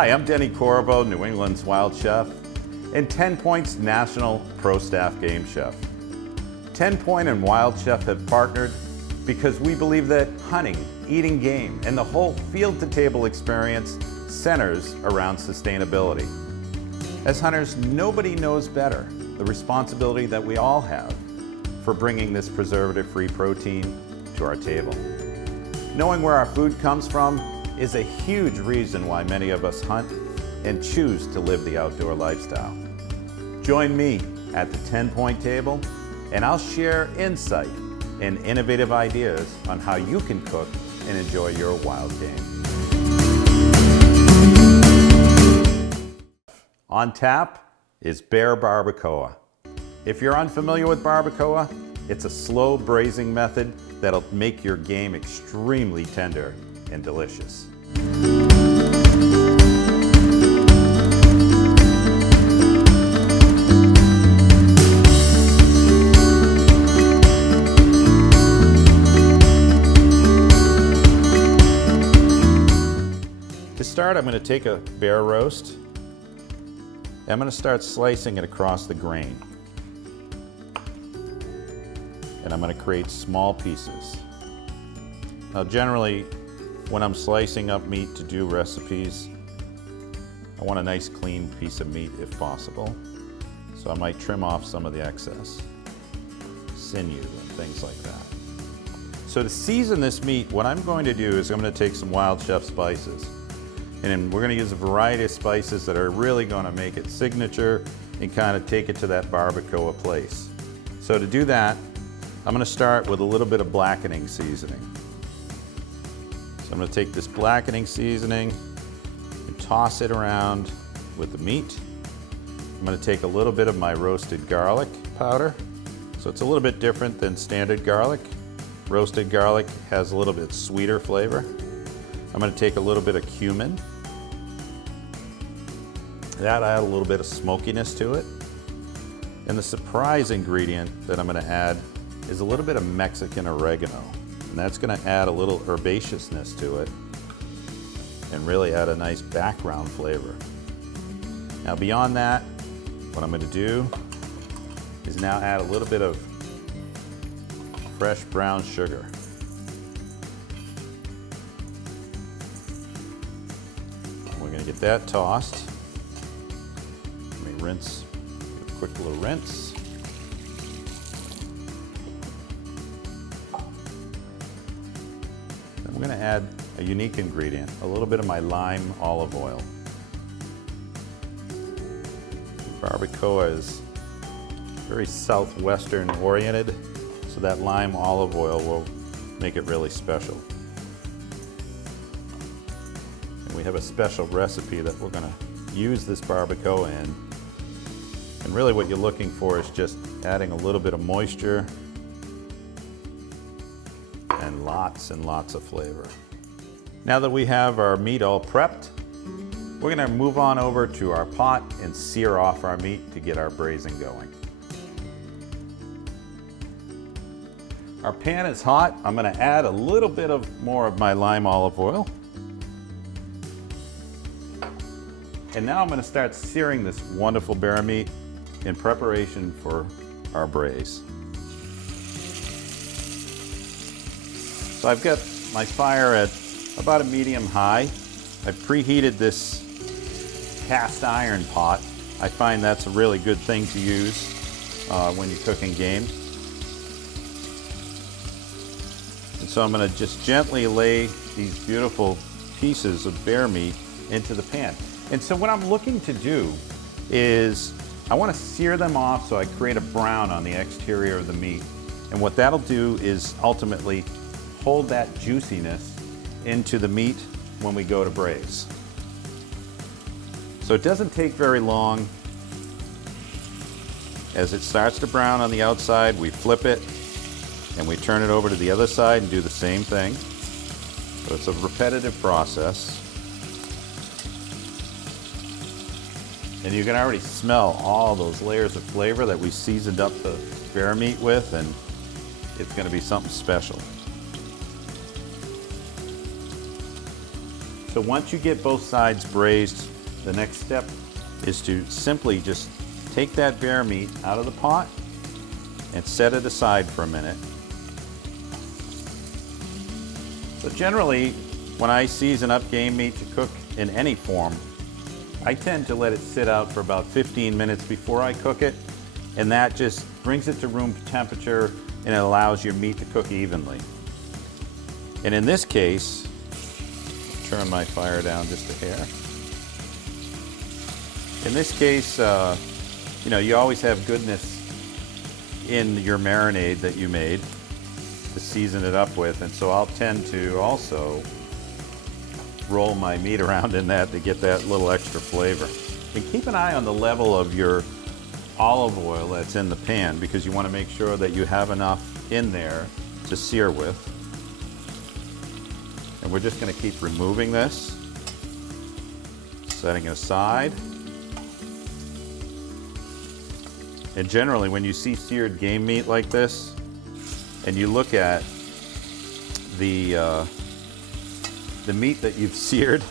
Hi, I'm Denny Corriveau, New England's Wild Chef, and TenPoint's National Pro Staff Game Chef. TenPoint and WildCheff have partnered because we believe that hunting, eating game, and the whole field-to-table experience centers around sustainability. As hunters, nobody knows better the responsibility that we all have for bringing this preservative-free protein to our table. Knowing where our food comes from is a huge reason why many of us hunt and choose to live the outdoor lifestyle. Join me at the TenPoint Table, and I'll share insight and innovative ideas on how you can cook and enjoy your wild game. On tap is Bear Barbacoa. If you're unfamiliar with barbacoa, it's a slow braising method that'll make your game extremely tender and delicious. To start, I'm going to take a bear roast. I'm going to start slicing it across the grain. And I'm going to create small pieces. Now generally, when I'm slicing up meat to do recipes, I want a nice clean piece of meat if possible. So I might trim off some of the excess, sinew and things like that. So to season this meat, what I'm going to do is I'm going to take some WildCheff spices. And then we're going to use a variety of spices that are really going to make it signature and kind of take it to that barbacoa place. So to do that, I'm going to start with a little bit of blackening seasoning. So I'm going to take this blackening seasoning and toss it around with the meat. I'm going to take a little bit of my roasted garlic powder. So it's a little bit different than standard garlic. Roasted garlic has a little bit sweeter flavor. I'm going to take a little bit of cumin. That add a little bit of smokiness to it. And the surprise ingredient that I'm going to add is a little bit of Mexican oregano. And that's going to add a little herbaceousness to it and really add a nice background flavor. Now beyond that, what I'm going to do is now add a little bit of fresh brown sugar. We're going to get that tossed. Let me rinse, give a quick little rinse. I'm going to add a unique ingredient, a little bit of my lime olive oil. Barbacoa is very southwestern oriented, so that lime olive oil will make it really special. And we have a special recipe that we're going to use this barbacoa in. And really what you're looking for is just adding a little bit of moisture and lots of flavor. Now that we have our meat all prepped, we're going to move on over to our pot and sear off our meat to get our braising going. Our pan is hot. I'm going to add a little bit more of my lime olive oil. And now I'm going to start searing this wonderful bear meat in preparation for our braise. So I've got my fire at about a medium high. I've preheated this cast iron pot. I find that's a really good thing to use when you're cooking game. And so I'm going to just gently lay these beautiful pieces of bear meat into the pan. And so what I'm looking to do is I want to sear them off so I create a brown on the exterior of the meat. And what that'll do is ultimately hold that juiciness into the meat when we go to braise. So it doesn't take very long. As it starts to brown on the outside, we flip it and we turn it over to the other side and do the same thing. So it's a repetitive process. And you can already smell all those layers of flavor that we seasoned up the bear meat with, and it's going to be something special. So once you get both sides braised, the next step is to simply just take that bear meat out of the pot and set it aside for a minute. So generally, when I season up game meat to cook in any form, I tend to let it sit out for about 15 minutes before I cook it, and that just brings it to room temperature and it allows your meat to cook evenly. And in this case, turn my fire down just a hair. In this case, you know, you always have goodness in your marinade that you made to season it up with, and so I'll tend to also roll my meat around in that to get that little extra flavor. And keep an eye on the level of your olive oil that's in the pan, because you want to make sure that you have enough in there to sear with. And we're just going to keep removing this, setting it aside. And generally, when you see seared game meat like this, and you look at the meat that you've seared,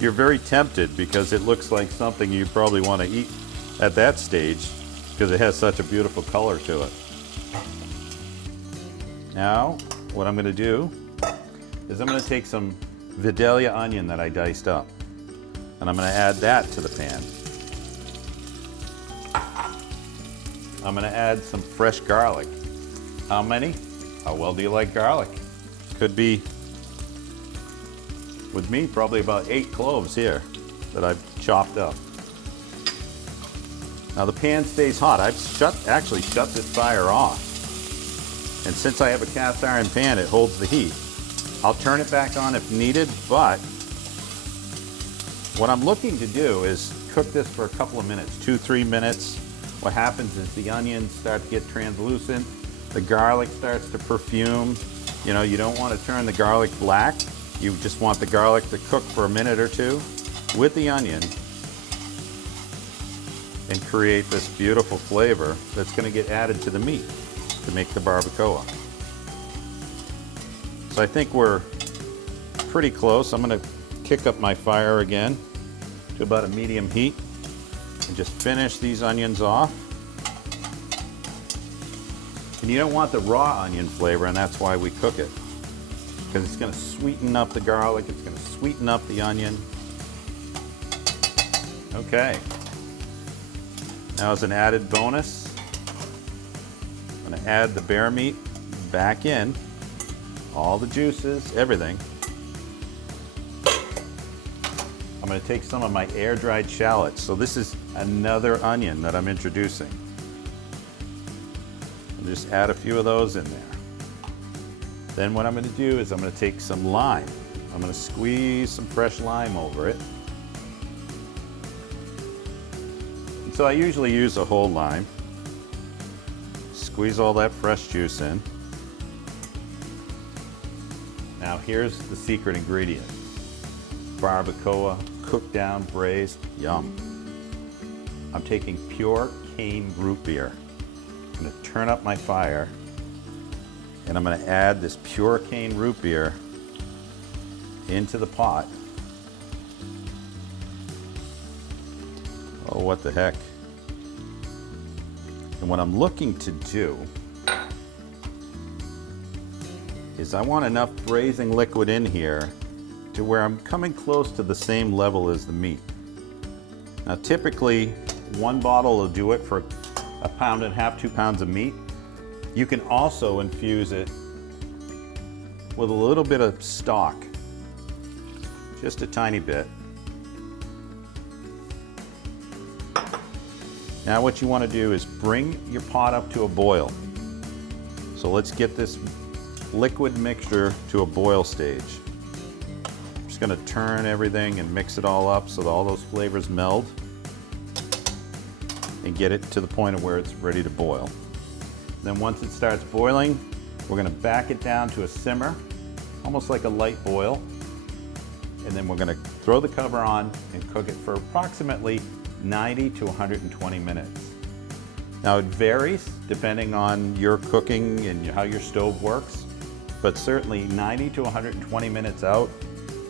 you're very tempted because it looks like something you probably want to eat at that stage because it has such a beautiful color to it. Now, what I'm going to do is I'm going to take some Vidalia onion that I diced up, and I'm going to add that to the pan. I'm going to add some fresh garlic. How many? How well do you like garlic? Could be, with me, probably about 8 cloves here that I've chopped up. Now the pan stays hot. I've actually shut this fire off. And since I have a cast iron pan, it holds the heat. I'll turn it back on if needed, but what I'm looking to do is cook this for a couple of minutes, 2-3 minutes. What happens is the onions start to get translucent, the garlic starts to perfume. You know, you don't want to turn the garlic black. You just want the garlic to cook for a minute or two with the onion and create this beautiful flavor that's going to get added to the meat to make the barbacoa. So I think we're pretty close. I'm going to kick up my fire again to about a medium heat and just finish these onions off. And you don't want the raw onion flavor, and that's why we cook it, because it's going to sweeten up the garlic, it's going to sweeten up the onion. Okay. Now, as an added bonus, I'm going to add the bear meat back in, all the juices, everything. I'm going to take some of my air-dried shallots. So this is another onion that I'm introducing. I'll just add a few of those in there. Then what I'm going to do is I'm going to take some lime. I'm going to squeeze some fresh lime over it. And so I usually use a whole lime. Squeeze all that fresh juice in. Now here's the secret ingredient. Barbacoa, cooked down, braised, yum. I'm taking pure cane root beer. I'm going to turn up my fire, and I'm going to add this pure cane root beer into the pot. Oh, what the heck. And what I'm looking to do is I want enough braising liquid in here to where I'm coming close to the same level as the meat. Now typically, one bottle will do it for 1.5 pounds, 2 pounds of meat. You can also infuse it with a little bit of stock, just a tiny bit. Now what you want to do is bring your pot up to a boil. So let's get this liquid mixture to a boil stage. I'm just going to turn everything and mix it all up so that all those flavors meld and get it to the point of where it's ready to boil. Then once it starts boiling, we're going to back it down to a simmer, almost like a light boil. And then we're going to throw the cover on and cook it for approximately 90 to 120 minutes. Now it varies depending on your cooking and how your stove works, but certainly 90 to 120 minutes out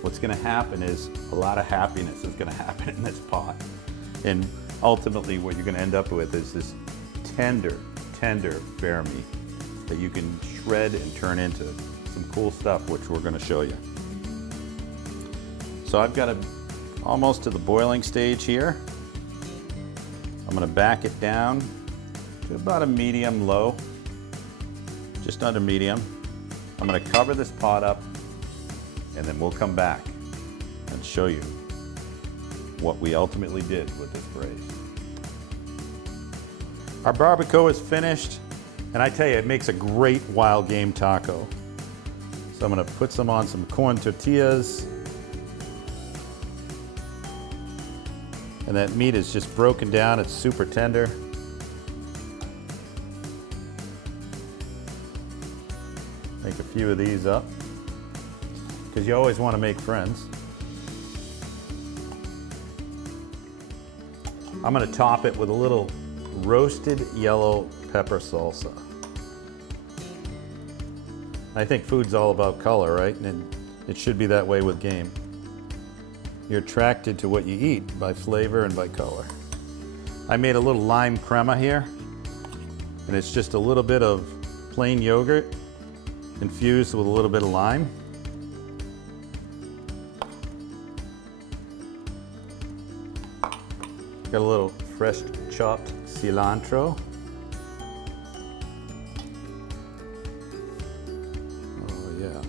what's gonna happen is a lot of happiness is gonna happen in this pot. And ultimately what you're gonna end up with is this tender, tender bear meat that you can shred and turn into some cool stuff, which we're gonna show you. So I've got it almost to the boiling stage here. I'm gonna back it down to about a medium low, just under medium. I'm gonna cover this pot up and then we'll come back and show you what we ultimately did with this braise. Our barbacoa is finished, and I tell you, it makes a great wild game taco. So I'm gonna put some on some corn tortillas. And that meat is just broken down, it's super tender. Make a few of these up, because you always want to make friends. I'm going to top it with a little roasted yellow pepper salsa. I think food's all about color, right? And it should be that way with game. You're attracted to what you eat by flavor and by color. I made a little lime crema here, and it's just a little bit of plain yogurt infused with a little bit of lime. Got a little fresh chopped cilantro. Oh yeah.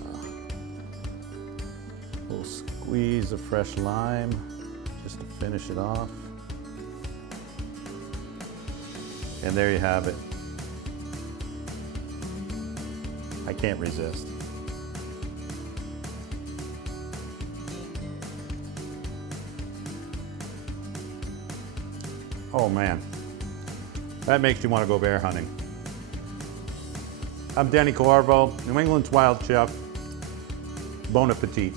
A little squeeze of fresh lime just to finish it off. And there you have it. I can't resist. Oh man, that makes you want to go bear hunting. I'm Denny Corriveau, New England's Wild Chef. Bon appetit.